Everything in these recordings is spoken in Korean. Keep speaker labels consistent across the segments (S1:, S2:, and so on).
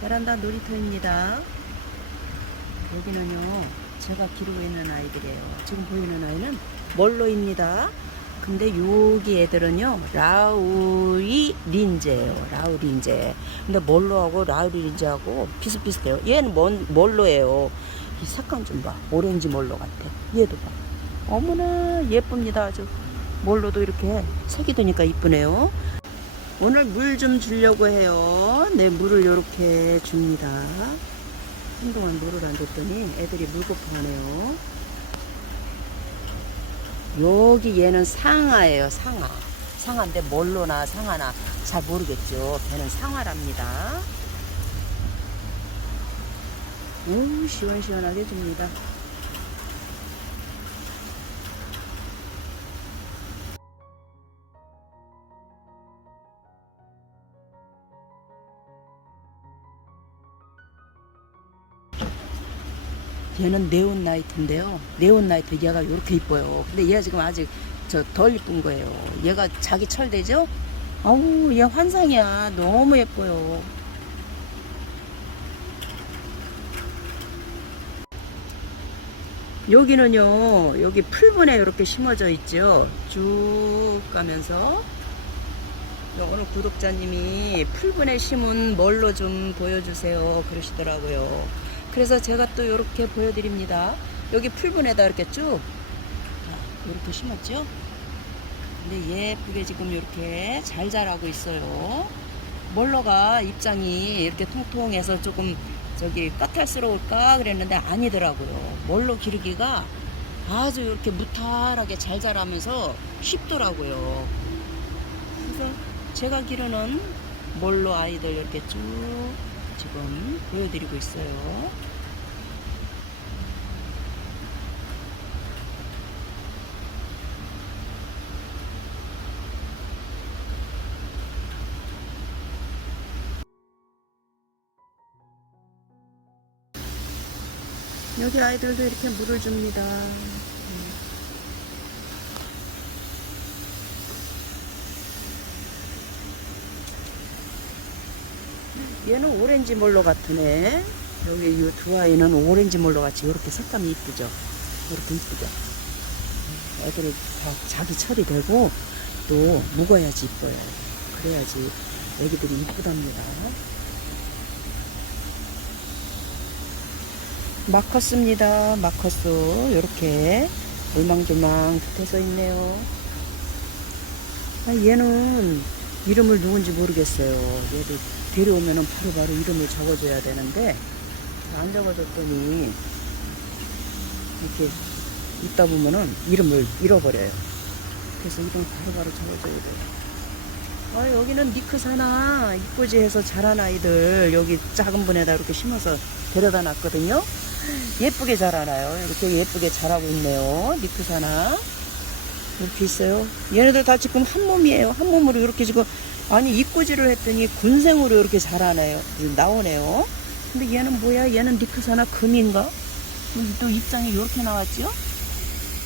S1: 베란다 놀이터입니다. 여기는요, 제가 기르고 있는 아이들이에요. 지금 보이는 아이는 멀로입니다. 근데 여기 애들은요, 라우리 린제예요. 라우리 린제. 근데 멀로하고 라우리 린제하고 비슷비슷해요. 얘는 먼, 멀로예요. 이 색감 좀 봐. 오렌지 멀로 같아. 얘도 봐. 어머나, 예쁩니다. 아주. 멀로도 이렇게 색이 드니까 이쁘네요. 오늘 물 좀 주려고 해요. 네, 물을 이렇게 줍니다. 한동안 물을 안 줬더니 애들이 물고풍하네요. 여기 얘는 상아예요, 상아. 상아인데 뭘로나 상아나 잘 모르겠죠. 걔는 상아랍니다. 오, 시원시원하게 줍니다. 얘는 네온 나이트인데요. 네온 나이트 얘가 이렇게 이뻐요. 근데 얘가 지금 아직 저 덜 이쁜 거예요. 얘가 자기 철되죠? 아우 얘 환상이야. 너무 예뻐요. 여기는요, 여기 풀분에 이렇게 심어져 있죠. 쭉 가면서. 오늘 구독자님이 풀분에 심은 뭘로 좀 보여주세요. 그러시더라고요. 그래서 제가 또 이렇게 보여드립니다. 여기 풀분에다 이렇게 쭉 이렇게 심었죠. 근데 예쁘게 지금 이렇게 잘 자라고 있어요. 멀러가 입장이 이렇게 통통해서 조금 저기 까탈스러울까 그랬는데 아니더라고요. 멀러 기르기가 아주 이렇게 무탈하게 잘 자라면서 쉽더라고요. 그래서 제가 기르는 멀로 아이들 이렇게 쭉 지금 보여드리고 있어요. 여기 아이들도 이렇게 물을 줍니다. 얘는 오렌지 몰로 같으네. 여기 이 두 아이는 오렌지 몰로 같이 이렇게 색감이 이쁘죠. 이렇게 이쁘죠. 애들이 다 자기 철이 되고 또 묵어야지 이뻐요. 그래야지 애기들이 이쁘답니다. 막 컸어. 이렇게 물망조망 붙어서 있네요. 아, 얘는 이름을 누군지 모르겠어요. 얘도 데려오면은 바로바로 이름을 적어줘야 되는데 안 적어줬더니 이렇게 있다 보면은 이름을 잃어버려요. 그래서 이름 바로바로 적어줘야 돼요. 아, 여기는 니크사나 이쁘지 해서 자란 아이들 여기 작은 분에다 이렇게 심어서 데려다 놨거든요. 예쁘게 자라나요. 이렇게 예쁘게 자라고 있네요. 니크사나. 이렇게 있어요. 얘네들 다 지금 한 몸이에요. 한 몸으로 이렇게 지금 아니 입구질을 했더니 군생으로 이렇게 자라나요. 지금 나오네요. 근데 얘는 뭐야? 얘는 니크사나 금인가? 또 입장이 이렇게 나왔죠?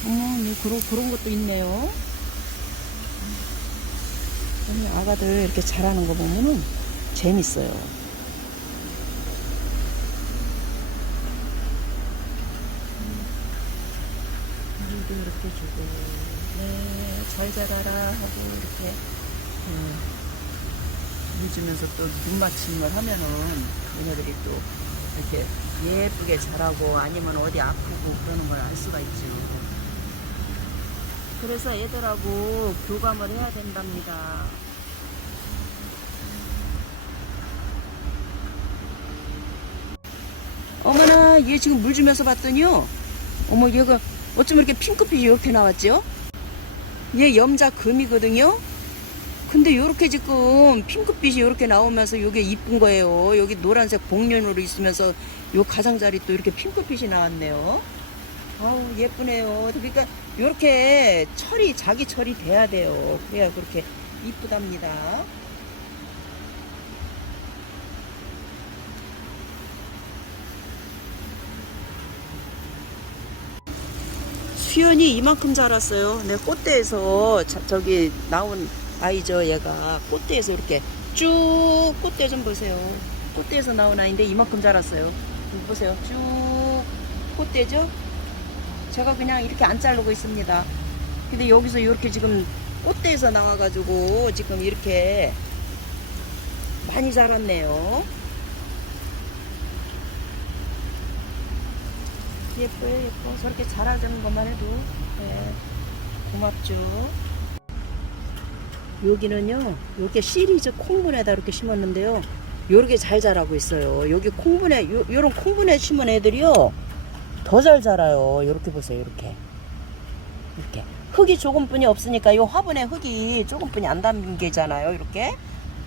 S1: 어머, 네, 그런 그런 것도 있네요. 아가들 이렇게 자라는 거 보면은 재밌어요. 이렇게 주고, 네, 잘 자라라 하고 이렇게, 음, 물 주면서 또 눈 맞춤을 하면은 얘네들이 또 이렇게 예쁘게 자라고 아니면 어디 아프고 그러는 걸 알 수가 있죠. 그래서 애들하고 교감을 해야 된답니다. 어머나, 얘 지금 물 주면서 봤더니요. 어머, 얘가 어쩜 이렇게 핑크빛이 이렇게 나왔죠? 얘 염자 금이거든요? 근데 이렇게 지금 핑크빛이 이렇게 나오면서 이게 이쁜 거예요. 여기 노란색 복륜으로 있으면서 요 가장자리 또 이렇게 핑크빛이 나왔네요. 아우 예쁘네요. 그러니까 이렇게 철이 자기 철이 돼야 돼요. 그래야 그렇게 이쁘답니다. 수연이 이만큼 자랐어요. 내 꽃대에서 자- 저기 나온 아이죠. 얘가 꽃대에서 이렇게 쭉 꽃대 좀 보세요. 꽃대에서 나온 아이인데 이만큼 자랐어요. 보세요. 쭉 꽃대죠? 제가 그냥 이렇게 안 자르고 있습니다. 근데 여기서 이렇게 지금 꽃대에서 나와가지고 지금 이렇게 많이 자랐네요. 예뻐요, 예뻐. 저렇게 자라주는 것만 해도 네, 고맙죠. 여기는요, 이렇게 시리즈 콩분에다 이렇게 심었는데요. 요렇게 잘 자라고 있어요. 여기 콩분에, 요, 요런 콩분에 심은 애들이요. 더 잘 자라요. 요렇게 보세요, 요렇게. 이렇게. 흙이 조금뿐이 없으니까 요 화분에 흙이 조금뿐이 안 담기잖아요. 이렇게.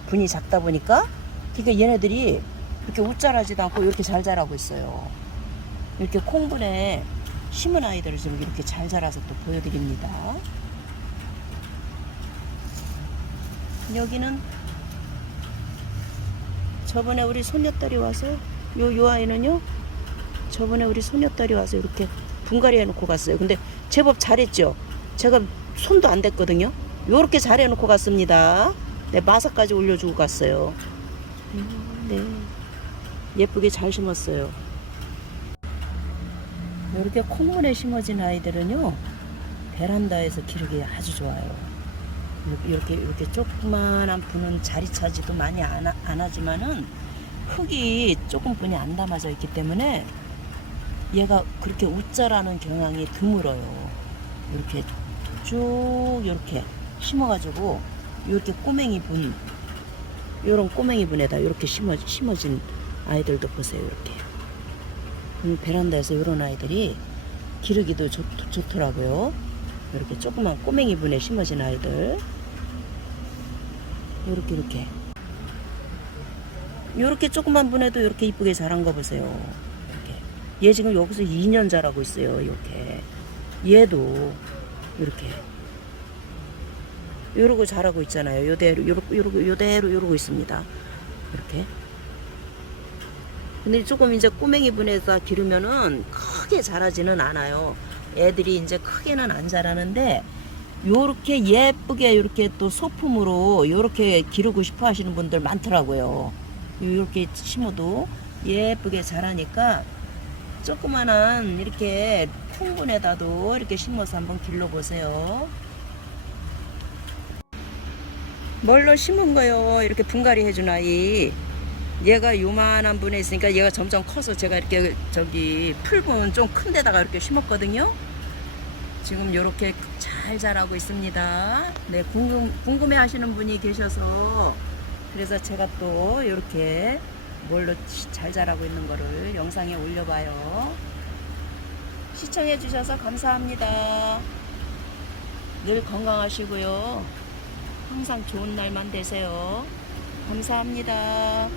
S1: 분이 작다 보니까. 그러니까 얘네들이 이렇게 웃자라지도 않고 이렇게 잘 자라고 있어요. 이렇게 콩분에 심은 아이들을 지금 이렇게 잘 자라서 또 보여드립니다. 여기는 저번에 우리 손녀딸이 와서 요, 요 아이는요 저번에 우리 손녀딸이 와서 이렇게 분갈이 해놓고 갔어요. 근데 제법 잘했죠. 제가 손도 안 댔거든요. 요렇게 잘 해놓고 갔습니다. 네, 마사까지 올려주고 갔어요. 음, 네. 예쁘게 잘 심었어요. 이렇게 콩문에 심어진 아이들은요 베란다에서 기르기 아주 좋아요. 이렇게 이렇게 조그만한 분은 자리 차지도 많이 안, 하, 안 하지만은 흙이 조금뿐이 안 담아져 있기 때문에 얘가 그렇게 웃자라는 경향이 드물어요. 이렇게 쭉 이렇게 심어가지고 이렇게 꼬맹이 분 이런 꼬맹이 분에다 이렇게 심어 심어진 아이들도 보세요 이렇게. 음, 베란다에서 이런 아이들이 기르기도 좋, 좋더라고요. 이렇게 조그만 꼬맹이 분에 심어진 아이들. 이렇게 이렇게. 이렇게 조그만 분에도 이렇게 이쁘게 자란 거 보세요. 이렇게. 얘 지금 여기서 2년 자라고 있어요. 이렇게. 얘도 이렇게. 이러고 자라고 있잖아요. 요대로 요러고 요러고 요대로 요러고 있습니다. 이렇게. 근데 조금 이제 꼬맹이 분에서 기르면은 크게 자라지는 않아요. 애들이 이제 크게는 안 자라는데 요렇게 예쁘게 요렇게 또 소품으로 요렇게 기르고 싶어 하시는 분들 많더라고요. 요렇게 심어도 예쁘게 자라니까 조그만한 이렇게 콩분에다도 이렇게 심어서 한번 길러보세요. 뭘로 심은 거요? 이렇게 분갈이 해준 아이. 얘가 요만한 분에 있으니까 얘가 점점 커서 제가 이렇게 저기 풀분 좀 큰 데다가 이렇게 심었거든요. 지금 이렇게 잘 자라고 있습니다. 네, 궁금, 궁금해 하시는 분이 계셔서 그래서 제가 또 이렇게 뭘로 잘 자라고 있는 거를 영상에 올려봐요. 시청해 주셔서 감사합니다. 늘 건강하시고요. 항상 좋은 날만 되세요. 감사합니다.